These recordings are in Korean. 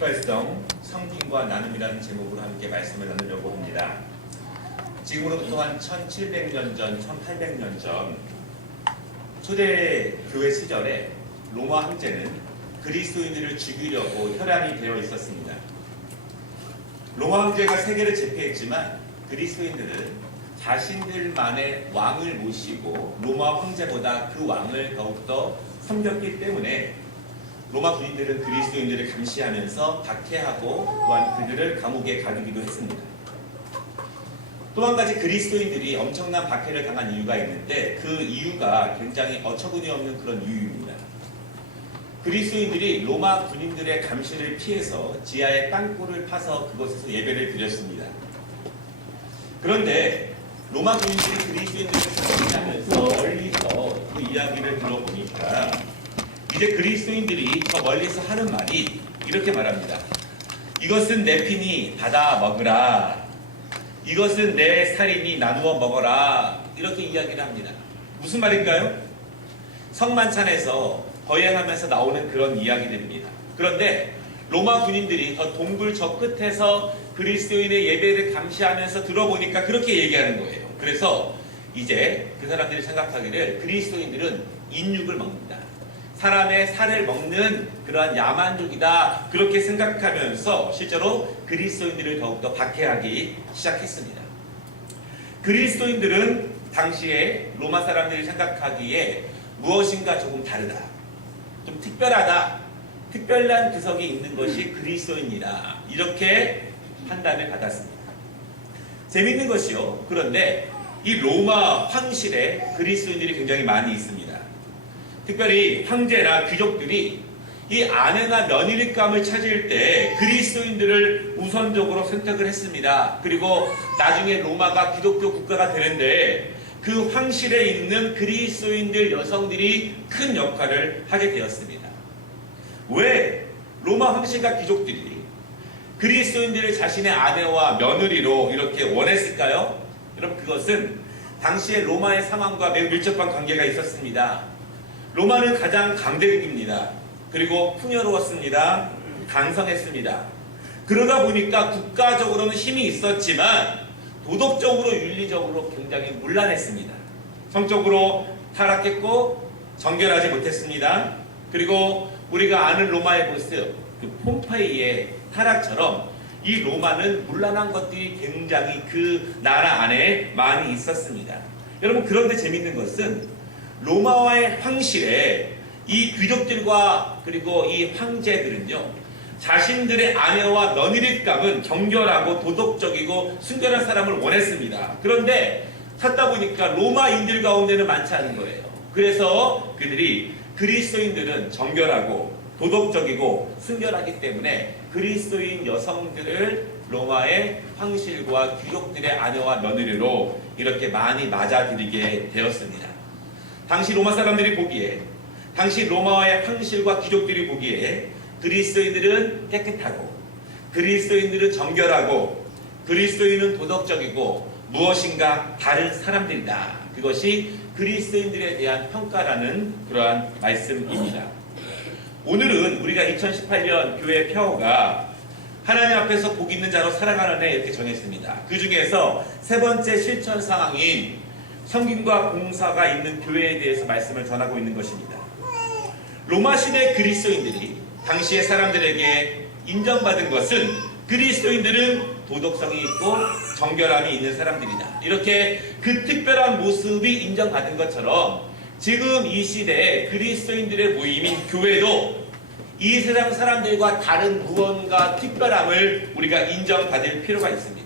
특별성 성김과 나눔이라는 제목으로 함께 말씀을 나누려고 합니다. 지금으로부터 한 1700년 전, 1800년 전 초대 교회 시절에 로마 황제는 그리스도인들을 죽이려고 혈안이 되어 있었습니다. 로마 황제가 세계를 제패했지만 그리스도인들은 자신들만의 왕을 모시고 로마 황제보다 그 왕을 더욱더 섬겼기 때문에 로마 군인들은 그리스도인들을 감시하면서 박해하고 또한 그들을 감옥에 가두기도 했습니다. 또 한 가지 그리스도인들이 엄청난 박해를 당한 이유가 있는데 그 이유가 굉장히 어처구니 없는 그런 이유입니다. 그리스도인들이 로마 군인들의 감시를 피해서 지하에 땅굴을 파서 그곳에서 예배를 드렸습니다. 그런데 로마 군인들이 그리스도인들을 감시하면서 멀리서 그 이야기를 들어보니까 이제 그리스도인들이 저 멀리서 하는 말이 이렇게 말합니다. 이것은 내 피니 받아 먹으라. 이것은 내 살이니 나누어 먹어라. 이렇게 이야기를 합니다. 무슨 말인가요? 성만찬에서 거행하면서 나오는 그런 이야기들입니다. 그런데 로마 군인들이 저 동굴 저 끝에서 그리스도인의 예배를 감시하면서 들어보니까 그렇게 얘기하는 거예요. 그래서 이제 그 사람들이 생각하기를 그리스도인들은 인육을 먹는다. 사람의 살을 먹는 그러한 야만족이다. 그렇게 생각하면서 실제로 그리스도인들을 더욱더 박해하기 시작했습니다. 그리스도인들은 당시에 로마 사람들이 생각하기에 무엇인가 조금 다르다. 좀 특별하다. 특별한 구석이 있는 것이 그리스도인이다. 이렇게 판단을 받았습니다. 재밌는 것이요. 그런데 이 로마 황실에 그리스도인들이 굉장히 많이 있습니다. 특별히 황제나 귀족들이 이 아내나 며느리감을 찾을 때 그리스도인들을 우선적으로 선택을 했습니다. 그리고 나중에 로마가 기독교 국가가 되는데 그 황실에 있는 그리스도인들 여성들이 큰 역할을 하게 되었습니다. 왜 로마 황실과 귀족들이 그리스도인들을 자신의 아내와 며느리로 이렇게 원했을까요? 여러분, 그것은 당시의 로마의 상황과 매우 밀접한 관계가 있었습니다. 로마는 가장 강대국입니다. 그리고 풍요로웠습니다. 강성했습니다. 그러다 보니까 국가적으로는 힘이 있었지만 도덕적으로 윤리적으로 굉장히 문란했습니다. 성적으로 타락했고 정결하지 못했습니다. 그리고 우리가 아는 로마의 모습, 그 폼페이의 타락처럼 이 로마는 문란한 것들이 굉장히 그 나라 안에 많이 있었습니다. 여러분, 그런데 재밌는 것은 로마와의 황실에 이 귀족들과 그리고 이 황제들은요, 자신들의 아내와 며느리감은 정결하고 도덕적이고 순결한 사람을 원했습니다. 그런데 찾다 보니까 로마인들 가운데는 많지 않은 거예요. 그래서 그들이 그리스도인들은 정결하고 도덕적이고 순결하기 때문에 그리스도인 여성들을 로마의 황실과 귀족들의 아내와 며느리로 이렇게 많이 맞아들이게 되었습니다. 당시 로마 사람들이 보기에, 당시 로마의 황실과 귀족들이 보기에 그리스도인들은 깨끗하고 그리스도인들은 정결하고 그리스도인은 도덕적이고 무엇인가 다른 사람들이다. 그것이 그리스도인들에 대한 평가라는 그러한 말씀입니다. 오늘은 우리가 2018년 교회 표어가 하나님 앞에서 복 있는 자로 살아가는 해 이렇게 정했습니다. 그 중에서 세 번째 실천 상황인 섬김과 봉사가 있는 교회에 대해서 말씀을 전하고 있는 것입니다. 로마 시대 그리스도인들이 당시의 사람들에게 인정받은 것은 그리스도인들은 도덕성이 있고 정결함이 있는 사람들이다. 이렇게 그 특별한 모습이 인정받은 것처럼 지금 이 시대에 그리스도인들의 모임인 교회도 이 세상 사람들과 다른 무언가 특별함을 우리가 인정받을 필요가 있습니다.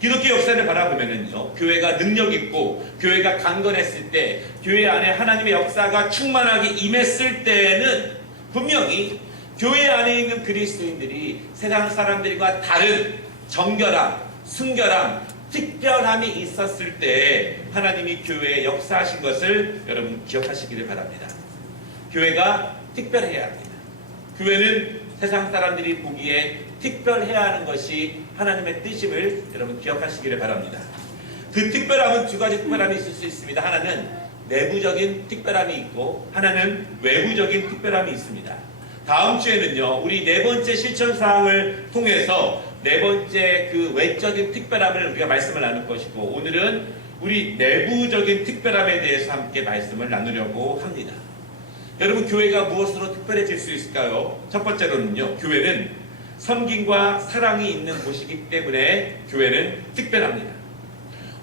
기독교 역사를 바라보면은요, 교회가 능력 있고 교회가 강건했을 때, 교회 안에 하나님의 역사가 충만하게 임했을 때에는 분명히 교회 안에 있는 그리스도인들이 세상 사람들과 다른 정결함, 순결함, 특별함이 있었을 때 하나님이 교회에 역사하신 것을 여러분 기억하시기를 바랍니다. 교회가 특별해야 합니다. 교회는 세상 사람들이 보기에 특별해야 하는 것이 하나님의 뜻임을 여러분 기억하시기를 바랍니다. 그 특별함은 두 가지 특별함이 있을 수 있습니다. 하나는 내부적인 특별함이 있고 하나는 외부적인 특별함이 있습니다. 다음 주에는요, 우리 네 번째 실천 사항을 통해서 네 번째 그 외적인 특별함을 우리가 말씀을 나눌 것이고, 오늘은 우리 내부적인 특별함에 대해서 함께 말씀을 나누려고 합니다. 여러분, 교회가 무엇으로 특별해질 수 있을까요? 첫 번째로는요, 교회는 섬김과 사랑이 있는 곳이기 때문에 교회는 특별합니다.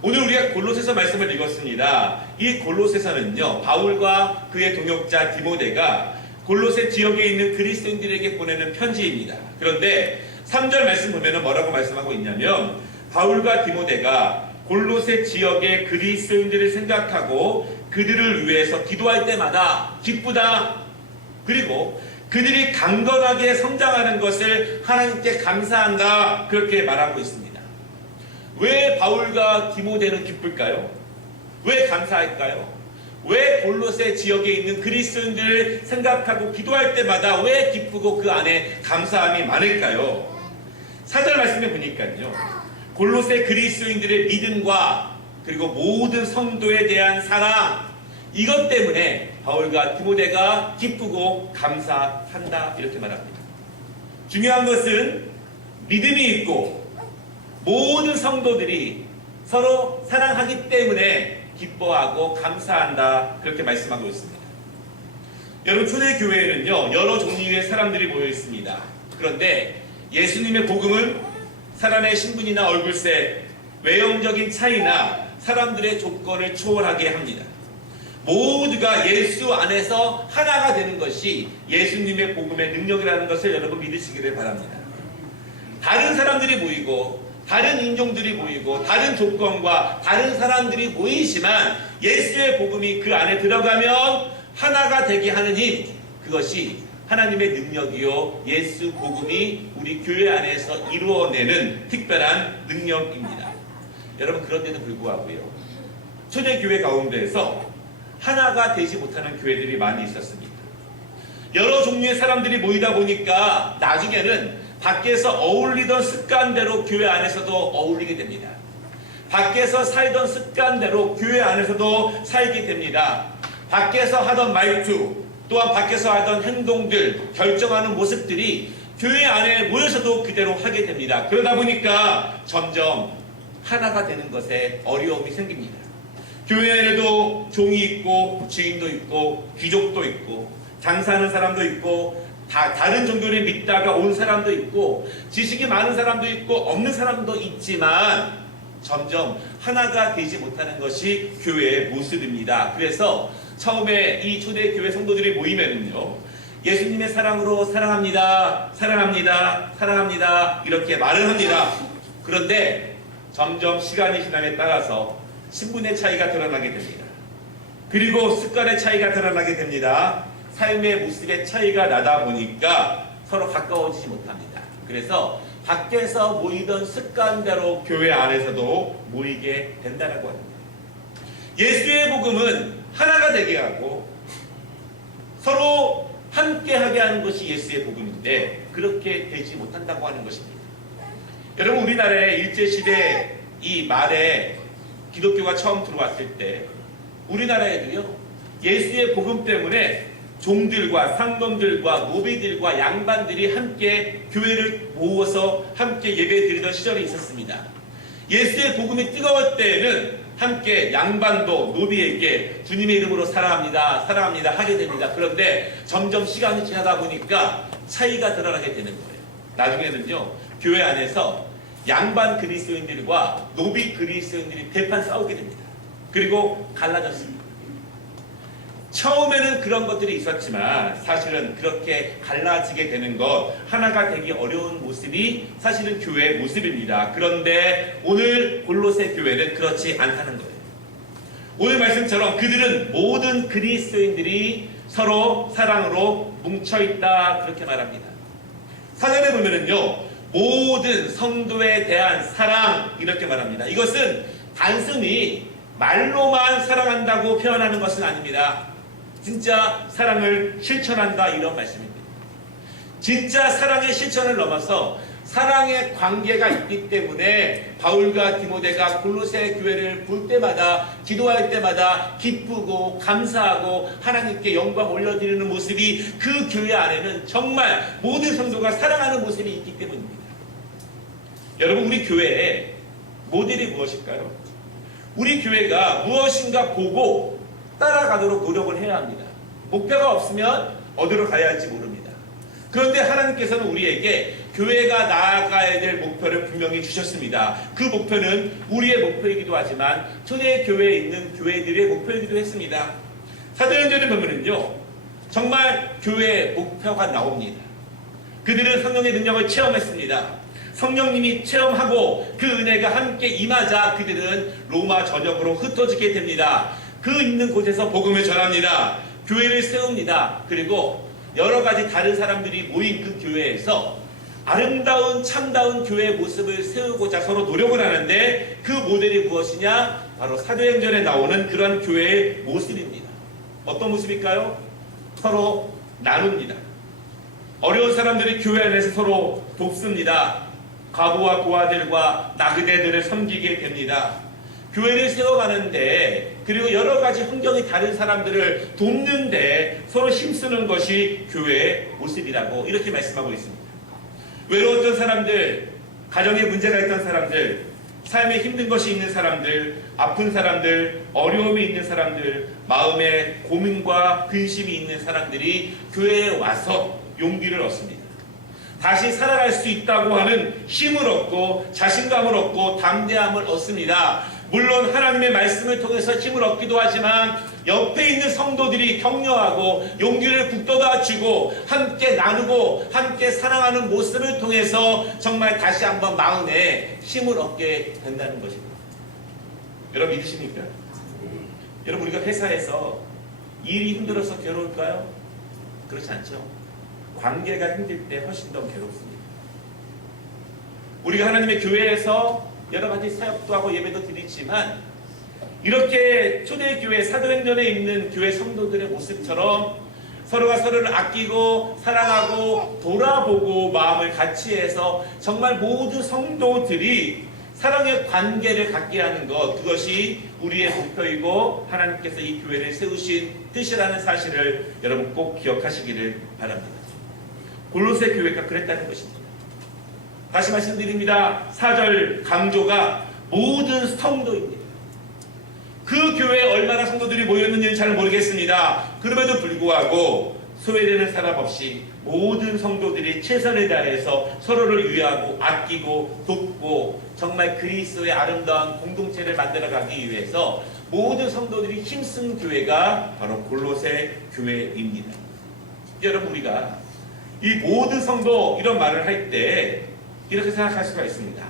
오늘 우리가 골로새서 말씀을 읽었습니다. 이 골로새서는요, 바울과 그의 동역자 디모데가 골로새 지역에 있는 그리스도인들에게 보내는 편지입니다. 그런데 3절 말씀 보면 뭐라고 말씀하고 있냐면, 바울과 디모데가 골로새 지역의 그리스도인들을 생각하고 그들을 위해서 기도할 때마다 기쁘다, 그리고 그들이 강건하게 성장하는 것을 하나님께 감사한다, 그렇게 말하고 있습니다. 왜 바울과 디모데는 기쁠까요? 왜 감사할까요? 왜 골로새 지역에 있는 그리스도인들을 생각하고 기도할 때마다 왜 기쁘고 그 안에 감사함이 많을까요? 4절 말씀에 보니까요, 골로새 그리스도인들의 믿음과 그리고 모든 성도에 대한 사랑, 이것 때문에 바울과 디모데가 기쁘고 감사한다, 이렇게 말합니다. 중요한 것은 믿음이 있고 모든 성도들이 서로 사랑하기 때문에 기뻐하고 감사한다, 그렇게 말씀하고 있습니다. 여러분, 초대교회에는요, 여러 종류의 사람들이 모여 있습니다. 그런데 예수님의 복음은 사람의 신분이나 얼굴색, 외형적인 차이나 사람들의 조건을 초월하게 합니다. 모두가 예수 안에서 하나가 되는 것이 예수님의 복음의 능력이라는 것을 여러분 믿으시기를 바랍니다. 다른 사람들이 모이고 다른 인종들이 모이고 다른 조건과 다른 사람들이 모이지만 예수의 복음이 그 안에 들어가면 하나가 되게 하는 힘, 그것이 하나님의 능력이요, 예수 복음이 우리 교회 안에서 이루어내는 특별한 능력입니다. 여러분, 그런데도 불구하고요, 초대교회 가운데에서 하나가 되지 못하는 교회들이 많이 있었습니다. 여러 종류의 사람들이 모이다 보니까 나중에는 밖에서 어울리던 습관대로 교회 안에서도 어울리게 됩니다. 밖에서 살던 습관대로 교회 안에서도 살게 됩니다. 밖에서 하던 말투, 또한 밖에서 하던 행동들, 결정하는 모습들이 교회 안에 모여서도 그대로 하게 됩니다. 그러다 보니까 점점 하나가 되는 것에 어려움이 생깁니다. 교회 안에도 종이 있고 주인도 있고 귀족도 있고 장사하는 사람도 있고 다른 종교를 믿다가 온 사람도 있고 지식이 많은 사람도 있고 없는 사람도 있지만 점점 하나가 되지 못하는 것이 교회의 모습입니다. 그래서 처음에 이 초대교회 성도들이 모이면은요, 예수님의 사랑으로 사랑합니다, 사랑합니다, 사랑합니다, 이렇게 말을 합니다. 그런데 점점 시간이 지남에 따라서 신분의 차이가 드러나게 됩니다. 그리고 습관의 차이가 드러나게 됩니다. 삶의 모습의 차이가 나다 보니까 서로 가까워지지 못합니다. 그래서 밖에서 모이던 습관대로 교회 안에서도 모이게 된다고 합니다. 예수의 복음은 하나가 되게 하고 서로 함께하게 하는 것이 예수의 복음인데 그렇게 되지 못한다고 하는 것입니다. 여러분, 우리나라의 일제시대 이 말에 기독교가 처음 들어왔을 때 우리나라에도요, 예수의 복음 때문에 종들과 상놈들과 노비들과 양반들이 함께 교회를 모아서 함께 예배드리던 시절이 있었습니다. 예수의 복음이 뜨거울 때에는 함께 양반도 노비에게 주님의 이름으로 사랑합니다, 사랑합니다 하게 됩니다. 그런데 점점 시간이 지나다 보니까 차이가 드러나게 되는 거예요. 나중에는요, 교회 안에서 양반 그리스도인들과 노비 그리스도인들이 대판 싸우게 됩니다. 그리고 갈라졌습니다. 처음에는 그런 것들이 있었지만 사실은 그렇게 갈라지게 되는 것, 하나가 되기 어려운 모습이 사실은 교회의 모습입니다. 그런데 오늘 골로새 교회는 그렇지 않다는 거예요. 오늘 말씀처럼 그들은 모든 그리스도인들이 서로 사랑으로 뭉쳐있다, 그렇게 말합니다. 사전에 보면은요, 모든 성도에 대한 사랑, 이렇게 말합니다. 이것은 단순히 말로만 사랑한다고 표현하는 것은 아닙니다. 진짜 사랑을 실천한다, 이런 말씀입니다. 진짜 사랑의 실천을 넘어서 사랑의 관계가 있기 때문에 바울과 디모데가 골로새 교회를 볼 때마다 기도할 때마다 기쁘고 감사하고 하나님께 영광 올려드리는 모습이 그 교회 안에는 정말 모든 성도가 사랑하는 모습이 있기 때문입니다. 여러분, 우리 교회의 모델이 무엇일까요? 우리 교회가 무엇인가 보고 따라가도록 노력을 해야 합니다. 목표가 없으면 어디로 가야 할지 모릅니다. 그런데 하나님께서는 우리에게 교회가 나아가야 될 목표를 분명히 주셨습니다. 그 목표는 우리의 목표이기도 하지만 초대교회에 있는 교회들의 목표이기도 했습니다. 사도행전에 보면은요, 정말 교회의 목표가 나옵니다. 그들은 성령의 능력을 체험했습니다. 성령님이 체험하고 그 은혜가 함께 임하자 그들은 로마 전역으로 흩어지게 됩니다. 그 있는 곳에서 복음을 전합니다. 교회를 세웁니다. 그리고 여러 가지 다른 사람들이 모인 그 교회에서 아름다운 참다운 교회의 모습을 세우고자 서로 노력을 하는데 그 모델이 무엇이냐? 바로 사도행전에 나오는 그런 교회의 모습입니다. 어떤 모습일까요? 서로 나눕니다. 어려운 사람들이 교회 안에서 서로 돕습니다. 과부와 고아들과 나그네들을 섬기게 됩니다. 교회를 세워가는데 그리고 여러 가지 환경이 다른 사람들을 돕는데 서로 힘쓰는 것이 교회의 모습이라고 이렇게 말씀하고 있습니다. 외로웠던 사람들, 가정에 문제가 있던 사람들, 삶에 힘든 것이 있는 사람들, 아픈 사람들, 어려움이 있는 사람들, 마음에 고민과 근심이 있는 사람들이 교회에 와서 용기를 얻습니다. 다시 살아갈 수 있다고 하는 힘을 얻고 자신감을 얻고 담대함을 얻습니다. 물론 하나님의 말씀을 통해서 힘을 얻기도 하지만 옆에 있는 성도들이 격려하고 용기를 북돋아주고 함께 나누고 함께 사랑하는 모습을 통해서 정말 다시 한번 마음에 힘을 얻게 된다는 것입니다. 여러분 믿으십니까? 여러분 우리가 회사에서 일이 힘들어서 괴로울까요? 그렇지 않죠. 관계가 힘들 때 훨씬 더 괴롭습니다. 우리가 하나님의 교회에서 여러 가지 사역도 하고 예배도 드리지만 이렇게 초대교회 사도행전에 있는 교회 성도들의 모습처럼 서로가 서로를 아끼고 사랑하고 돌아보고 마음을 같이 해서 정말 모든 성도들이 사랑의 관계를 갖게 하는 것, 그것이 우리의 목표이고 하나님께서 이 교회를 세우신 뜻이라는 사실을 여러분 꼭 기억하시기를 바랍니다. 골로새 교회가 그랬다는 것입니다. 다시 말씀드립니다. 4절 강조가 모든 성도입니다. 그 교회에 얼마나 성도들이 모였는지는 잘 모르겠습니다. 그럼에도 불구하고 소외되는 사람 없이 모든 성도들이 최선을 다해서 서로를 위하고 아끼고 돕고 정말 그리스도의 아름다운 공동체를 만들어가기 위해서 모든 성도들이 힘쓴 교회가 바로 골로새 교회입니다. 여러분 우리가 이 모든 성도 이런 말을 할 때 이렇게 생각할 수가 있습니다.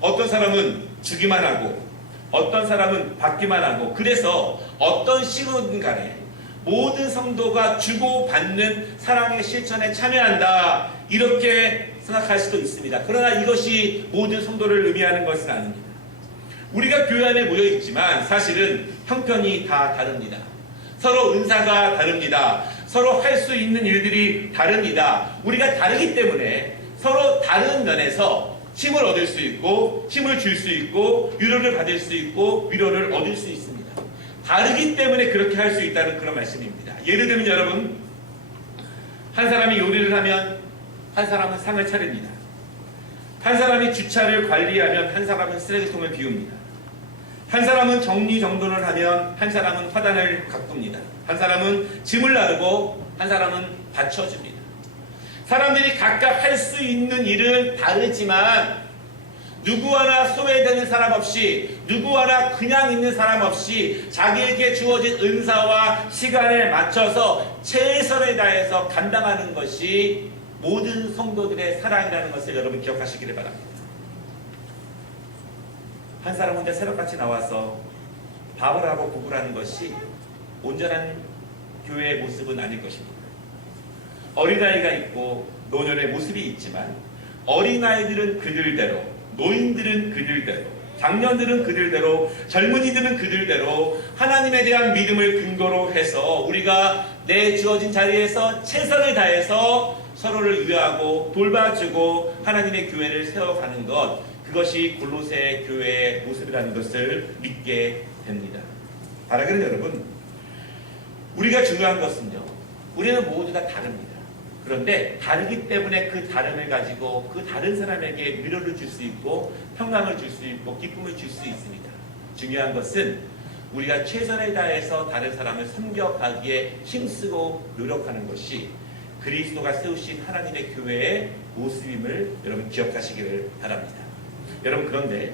어떤 사람은 주기만 하고 어떤 사람은 받기만 하고 그래서 어떤 식으로든 간에 모든 성도가 주고받는 사랑의 실천에 참여한다 이렇게 생각할 수도 있습니다. 그러나 이것이 모든 성도를 의미하는 것은 아닙니다. 우리가 교회 안에 모여 있지만 사실은 형편이 다 다릅니다. 서로 은사가 다릅니다. 서로 할 수 있는 일들이 다릅니다. 우리가 다르기 때문에 서로 다른 면에서 힘을 얻을 수 있고 힘을 줄 수 있고 위로를 받을 수 있고 위로를 얻을 수 있습니다. 다르기 때문에 그렇게 할 수 있다는 그런 말씀입니다. 예를 들면 여러분 한 사람이 요리를 하면 한 사람은 상을 차립니다. 한 사람이 주차를 관리하면 한 사람은 쓰레기통을 비웁니다. 한 사람은 정리정돈을 하면 한 사람은 화단을 가꿉니다. 한 사람은 짐을 나르고 한 사람은 받쳐줍니다. 사람들이 각각 할 수 있는 일은 다르지만 누구 하나 소외되는 사람 없이 누구 하나 그냥 있는 사람 없이 자기에게 주어진 은사와 시간에 맞춰서 최선을 다해서 감당하는 것이 모든 성도들의 사랑이라는 것을 여러분 기억하시기를 바랍니다. 한 사람 혼자 새벽같이 나와서 밥을 하고 국을 하는 것이 온전한 교회의 모습은 아닐 것입니다. 어린아이가 있고 노년의 모습이 있지만 어린아이들은 그들대로, 노인들은 그들대로, 장년들은 그들대로, 젊은이들은 그들대로 하나님에 대한 믿음을 근거로 해서 우리가 내 주어진 자리에서 최선을 다해서 서로를 위하고 돌봐주고 하나님의 교회를 세워가는 것, 그것이 골로새 교회의 모습이라는 것을 믿게 됩니다. 사랑하는 여러분, 우리가 중요한 것은요, 우리는 모두 다 다릅니다. 그런데 다르기 때문에 그 다름을 가지고 그 다른 사람에게 위로를 줄 수 있고 평강을 줄 수 있고 기쁨을 줄 수 있습니다. 중요한 것은 우리가 최선을 다해서 다른 사람을 섬겨가기에 힘쓰고 노력하는 것이 그리스도가 세우신 하나님의 교회의 모습임을 여러분 기억하시기를 바랍니다. 여러분, 그런데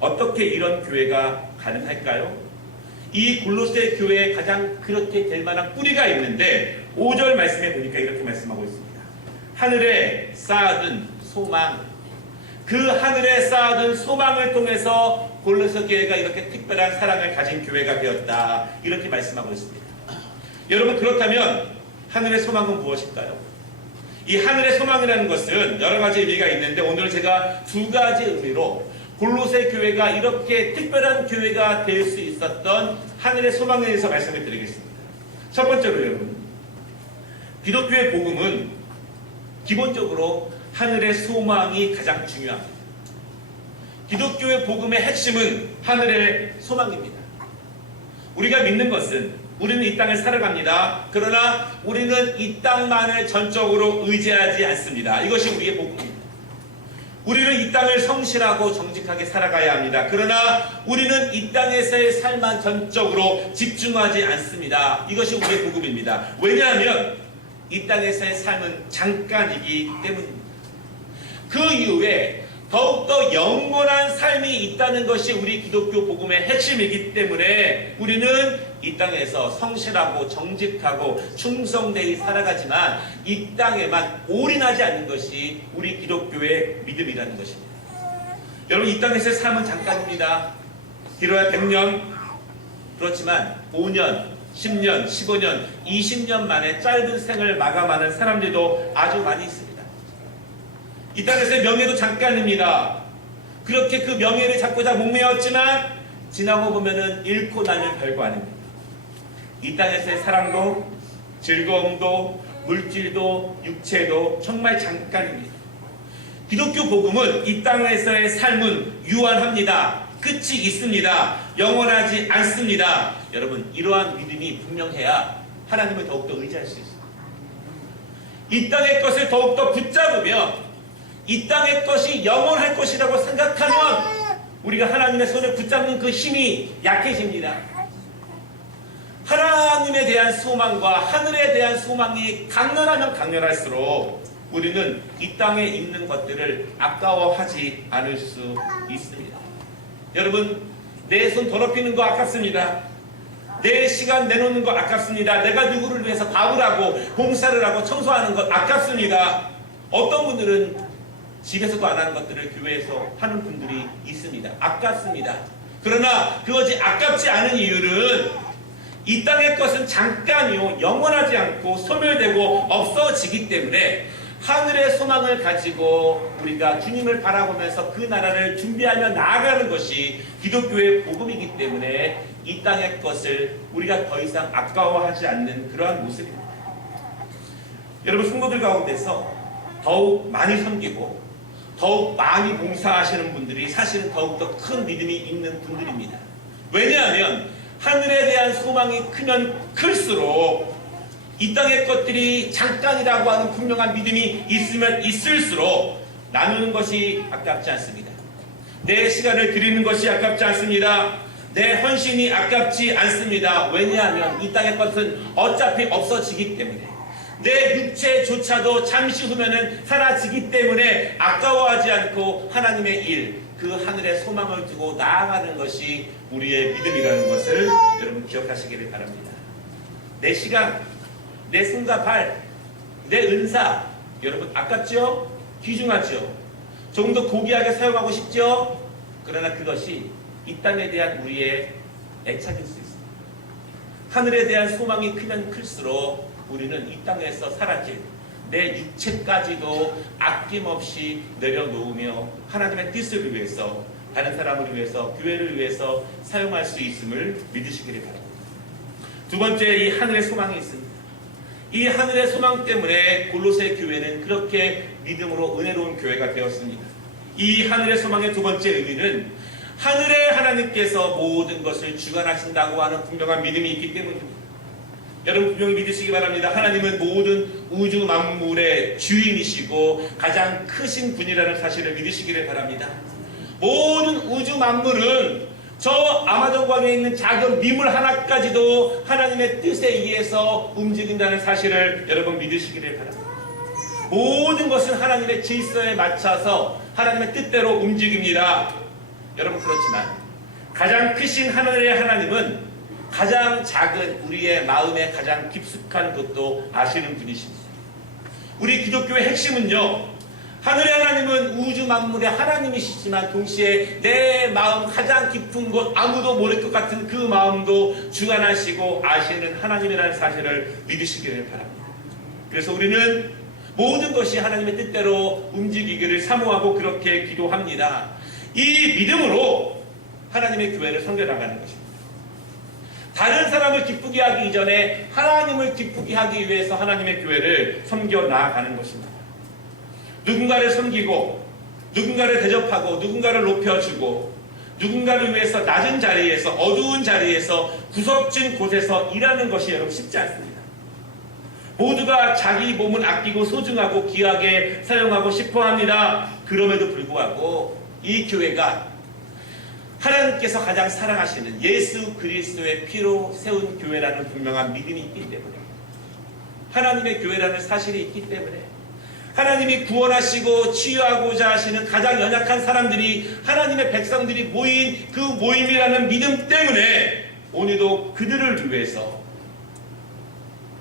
어떻게 이런 교회가 가능할까요? 이 골로새 교회에 가장 그렇게 될 만한 뿌리가 있는데 5절 말씀에 보니까 이렇게 말씀하고 있습니다. 하늘에 쌓아둔 소망, 그 하늘에 쌓아둔 소망을 통해서 골로새 교회가 이렇게 특별한 사랑을 가진 교회가 되었다, 이렇게 말씀하고 있습니다. 여러분, 그렇다면 하늘의 소망은 무엇일까요? 이 하늘의 소망이라는 것은 여러 가지 의미가 있는데 오늘 제가 두 가지 의미로 골로새 교회가 이렇게 특별한 교회가 될 수 있었던 하늘의 소망에 대해서 말씀을 드리겠습니다. 첫 번째로 여러분, 기독교의 복음은 기본적으로 하늘의 소망이 가장 중요합니다. 기독교의 복음의 핵심은 하늘의 소망입니다. 우리가 믿는 것은 우리는 이 땅을 살아갑니다. 그러나 우리는 이 땅만을 전적으로 의지하지 않습니다. 이것이 우리의 복음입니다. 우리는 이 땅을 성실하고 정직하게 살아가야 합니다. 그러나 우리는 이 땅에서의 삶만 전적으로 집중하지 않습니다. 이것이 우리의 복음입니다. 왜냐하면 이 땅에서의 삶은 잠깐이기 때문입니다. 그 이후에 더욱더 영원한 삶이 있다는 것이 우리 기독교 복음의 핵심이기 때문에 우리는 이 땅에서 성실하고 정직하고 충성되이 살아가지만 이 땅에만 올인하지 않는 것이 우리 기독교의 믿음이라는 것입니다. 여러분, 이 땅에서의 삶은 잠깐입니다. 길어야 100년, 그렇지만 5년, 10년, 15년, 20년 만에 짧은 생을 마감하는 사람들도 아주 많이 있습니다. 이 땅에서의 명예도 잠깐입니다. 그렇게 그 명예를 잡고자 목매었지만 지나고 보면은 잃고 나면 별거 아닙니다. 이 땅에서의 사랑도 즐거움도 물질도 육체도 정말 잠깐입니다. 기독교 복음은 이 땅에서의 삶은 유한합니다. 끝이 있습니다. 영원하지 않습니다. 여러분, 이러한 믿음이 분명해야 하나님을 더욱더 의지할 수 있습니다. 이 땅의 것을 더욱더 붙잡으면 이 땅의 것이 영원할 것이라고 생각하면 우리가 하나님의 손을 붙잡는 그 힘이 약해집니다. 하나님에 대한 소망과 하늘에 대한 소망이 강렬하면 강렬할수록 우리는 이 땅에 있는 것들을 아까워하지 않을 수 있습니다. 여러분, 내 손 더럽히는 거 아깝습니다. 내 시간 내놓는 거 아깝습니다. 내가 누구를 위해서 밥을 하고 봉사를 하고 청소하는 것 아깝습니다. 어떤 분들은 집에서도 안 하는 것들을 교회에서 하는 분들이 있습니다. 아깝습니다. 그러나 그것이 아깝지 않은 이유는 이 땅의 것은 잠깐이요, 영원하지 않고 소멸되고 없어지기 때문에 하늘의 소망을 가지고 우리가 주님을 바라보면서 그 나라를 준비하며 나아가는 것이 기독교의 복음이기 때문에 이 땅의 것을 우리가 더 이상 아까워하지 않는 그러한 모습입니다. 여러분, 성도들 가운데서 더욱 많이 섬기고 더욱 많이 봉사하시는 분들이 사실은 더욱더 큰 믿음이 있는 분들입니다. 왜냐하면 하늘에 대한 소망이 크면 클수록 이 땅의 것들이 잠깐이라고 하는 분명한 믿음이 있으면 있을수록 나누는 것이 아깝지 않습니다. 내 시간을 드리는 것이 아깝지 않습니다. 내 헌신이 아깝지 않습니다. 왜냐하면 이 땅의 것은 어차피 없어지기 때문에 내 육체조차도 잠시 후면은 사라지기 때문에 아까워하지 않고 하나님의 일, 그 하늘에 소망을 두고 나아가는 것이 우리의 믿음이라는 것을 여러분 기억하시기를 바랍니다. 내 시간, 내 손과 발, 내 은사, 여러분 아깝죠? 귀중하죠? 조금 더 고귀하게 사용하고 싶죠? 그러나 그것이 이 땅에 대한 우리의 애착일 수 있습니다. 하늘에 대한 소망이 크면 클수록 우리는 이 땅에서 사라질 내 육체까지도 아낌없이 내려놓으며 하나님의 뜻을 위해서, 다른 사람을 위해서, 교회를 위해서 사용할 수 있음을 믿으시기를 바랍니다. 두 번째, 이 하늘의 소망이 있습니다. 이 하늘의 소망 때문에 골로새 교회는 그렇게 믿음으로 은혜로운 교회가 되었습니다. 이 하늘의 소망의 두 번째 의미는 하늘의 하나님께서 모든 것을 주관하신다고 하는 분명한 믿음이 있기 때문입니다. 여러분 분명히 믿으시기 바랍니다. 하나님은 모든 우주 만물의 주인이시고 가장 크신 분이라는 사실을 믿으시기를 바랍니다. 모든 우주 만물은 저 아마존강에 있는 작은 미물 하나까지도 하나님의 뜻에 의해서 움직인다는 사실을 여러분 믿으시기를 바랍니다. 모든 것은 하나님의 질서에 맞춰서 하나님의 뜻대로 움직입니다. 여러분 그렇지만 가장 크신 하늘의 하나님은 가장 작은 우리의 마음에 가장 깊숙한 것도 아시는 분이십니다. 우리 기독교의 핵심은요, 하늘의 하나님은 우주 만물의 하나님이시지만 동시에 내 마음 가장 깊은 곳, 아무도 모를 것 같은 그 마음도 주관하시고 아시는 하나님이라는 사실을 믿으시기를 바랍니다. 그래서 우리는 모든 것이 하나님의 뜻대로 움직이기를 사모하고 그렇게 기도합니다. 이 믿음으로 하나님의 교회를 섬겨나가는 것입니다. 다른 사람을 기쁘게 하기 이전에 하나님을 기쁘게 하기 위해서 하나님의 교회를 섬겨 나아가는 것입니다. 누군가를 섬기고 누군가를 대접하고 누군가를 높여주고 누군가를 위해서 낮은 자리에서 어두운 자리에서 구석진 곳에서 일하는 것이 여러분 쉽지 않습니다. 모두가 자기 몸을 아끼고 소중하고 귀하게 사용하고 싶어 합니다. 그럼에도 불구하고 이 교회가 하나님께서 가장 사랑하시는 예수 그리스도의 피로 세운 교회라는 분명한 믿음이 있기 때문에, 하나님의 교회라는 사실이 있기 때문에, 하나님이 구원하시고 치유하고자 하시는 가장 연약한 사람들이 하나님의 백성들이 모인 그 모임이라는 믿음 때문에 오늘도 그들을 위해서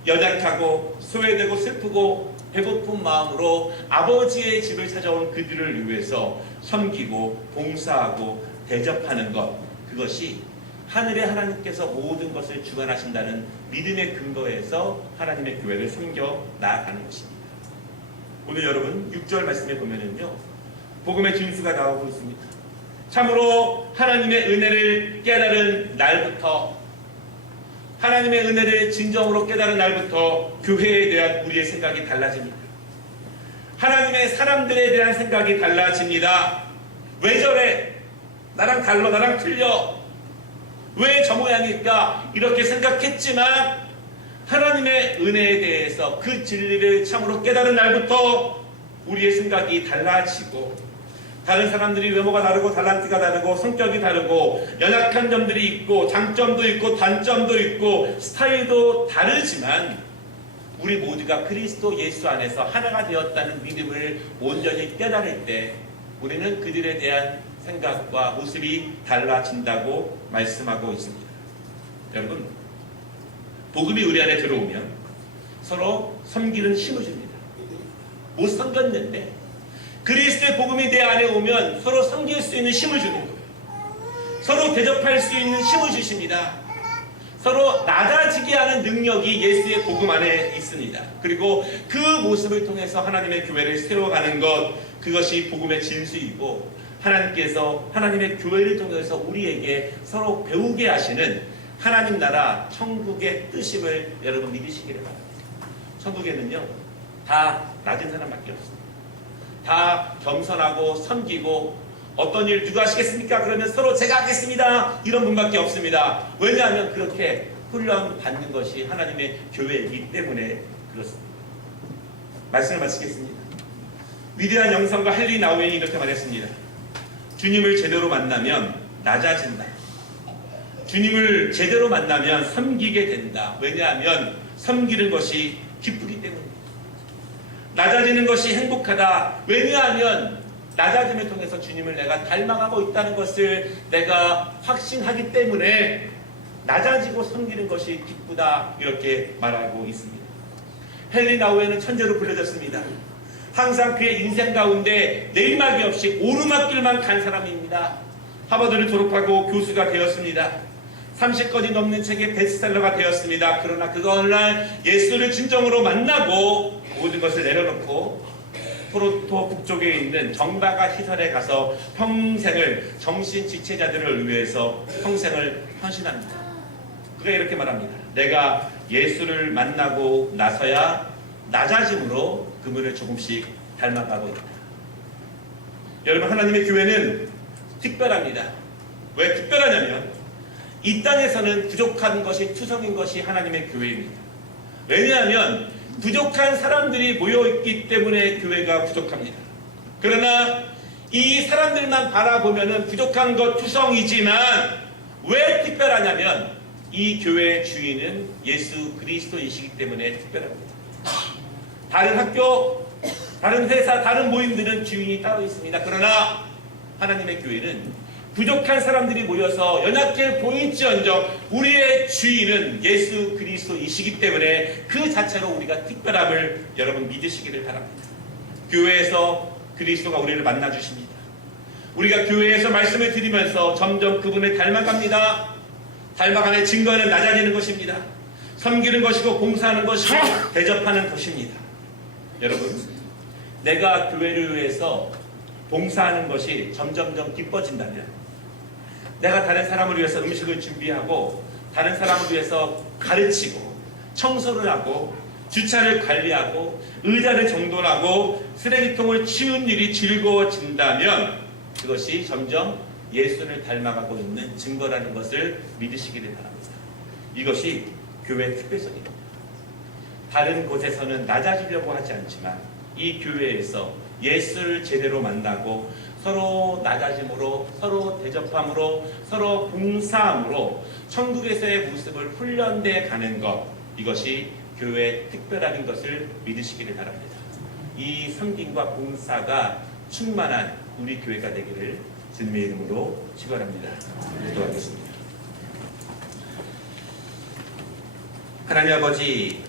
연약하고 소외되고 슬프고 배고픈 마음으로 아버지의 집을 찾아온 그들을 위해서 섬기고 봉사하고 대접하는 것, 그것이 하늘의 하나님께서 모든 것을 주관하신다는 믿음의 근거에서 하나님의 교회를 섬겨 나아가는 것입니다. 오늘 여러분 6절 말씀에 보면은요, 복음의 진수가 나오고 있습니다. 참으로 하나님의 은혜를 깨달은 날부터, 하나님의 은혜를 진정으로 깨달은 날부터 교회에 대한 우리의 생각이 달라집니다. 하나님의 사람들에 대한 생각이 달라집니다. 왜 저래? 나랑 달라, 나랑 틀려. 왜 저 모양일까? 이렇게 생각했지만 하나님의 은혜에 대해서 그 진리를 참으로 깨달은 날부터 우리의 생각이 달라지고, 다른 사람들이 외모가 다르고 달란트가 다르고 성격이 다르고 연약한 점들이 있고 장점도 있고 단점도 있고 스타일도 다르지만 우리 모두가 그리스도 예수 안에서 하나가 되었다는 믿음을 온전히 깨달을 때 우리는 그들에 대한 생각과 모습이 달라진다고 말씀하고 있습니다. 여러분, 복음이 우리 안에 들어오면 서로 섬기는 힘을 줍니다. 못 섬겼는데 그리스도의 복음이 내 안에 오면 서로 섬길 수 있는 힘을 주는 거예요. 서로 대접할 수 있는 힘을 주십니다. 서로 낮아지게 하는 능력이 예수의 복음 안에 있습니다. 그리고 그 모습을 통해서 하나님의 교회를 세워가는 것, 그것이 복음의 진수이고 하나님께서 하나님의 교회를 통해서 우리에게 서로 배우게 하시는 하나님 나라 천국의 뜻임을 여러분 믿으시기를 바랍니다. 천국에는요, 다 낮은 사람밖에 없습니다. 다 겸손하고 섬기고 어떤 일 누가 하시겠습니까? 그러면 서로 제가 하겠습니다. 이런 분밖에 없습니다. 왜냐하면 그렇게 훈련 받는 것이 하나님의 교회이기 때문에 그렇습니다. 말씀을 마치겠습니다. 위대한 영성가 헨리 나우엔이 이렇게 말했습니다. 주님을 제대로 만나면 낮아진다. 주님을 제대로 만나면 섬기게 된다. 왜냐하면 섬기는 것이 기쁘기 때문입니다. 낮아지는 것이 행복하다. 왜냐하면 낮아짐을 통해서 주님을 내가 닮아가고 있다는 것을 내가 확신하기 때문에 낮아지고 섬기는 것이 기쁘다. 이렇게 말하고 있습니다. 헨리 나우엔은 천재로 불려졌습니다. 항상 그의 인생 가운데 내리막이 없이 오르막길만 간 사람입니다. 하버드를 졸업하고 교수가 되었습니다. 30권이 넘는 책의 베스트셀러가 되었습니다. 그러나 그 어느 날 예수를 진정으로 만나고 모든 것을 내려놓고 토론토 북쪽에 있는 정바가 시설에 가서 평생을 정신지체자들을 위해서 평생을 헌신합니다. 그가 이렇게 말합니다. 내가 예수를 만나고 나서야 낮아짐으로 그분을 조금씩 닮아가고 있다. 여러분, 하나님의 교회는 특별합니다. 왜 특별하냐면 이 땅에서는 부족한 것이 투성인 것이 하나님의 교회입니다. 왜냐하면 부족한 사람들이 모여있기 때문에 교회가 부족합니다. 그러나 이 사람들만 바라보면 부족한 것 투성이지만 왜 특별하냐면 이 교회의 주인은 예수 그리스도이시기 때문에 특별합니다. 다른 학교, 다른 회사, 다른 모임들은 주인이 따로 있습니다. 그러나 하나님의 교회는 부족한 사람들이 모여서 연약해 보일지언정 우리의 주인은 예수 그리스도이시기 때문에 그 자체로 우리가 특별함을 여러분 믿으시기를 바랍니다. 교회에서 그리스도가 우리를 만나주십니다. 우리가 교회에서 말씀을 드리면서 점점 그분을 닮아갑니다. 닮아가는 증거는 낮아지는 것입니다. 섬기는 것이고 봉사하는 것이고 대접하는 것입니다. 여러분, 내가 교회를 위해서 봉사하는 것이 점점점 기뻐진다면, 내가 다른 사람을 위해서 음식을 준비하고 다른 사람을 위해서 가르치고 청소를 하고 주차를 관리하고 의자를 정돈하고 쓰레기통을 치운 일이 즐거워진다면 그것이 점점 예수를 닮아가고 있는 증거라는 것을 믿으시기를 바랍니다. 이것이 교회의 특별성입니다. 다른 곳에서는 낮아지려고 하지 않지만 이 교회에서 예수를 제대로 만나고 서로 낮아짐으로, 서로 대접함으로, 서로 봉사함으로 천국에서의 모습을 훈련돼 가는 것, 이것이 교회의 특별한 것을 믿으시기를 바랍니다. 이 섬김과 봉사가 충만한 우리 교회가 되기를 주님의 이름으로 축원합니다. 기도하겠습니다. 하나님 아버지,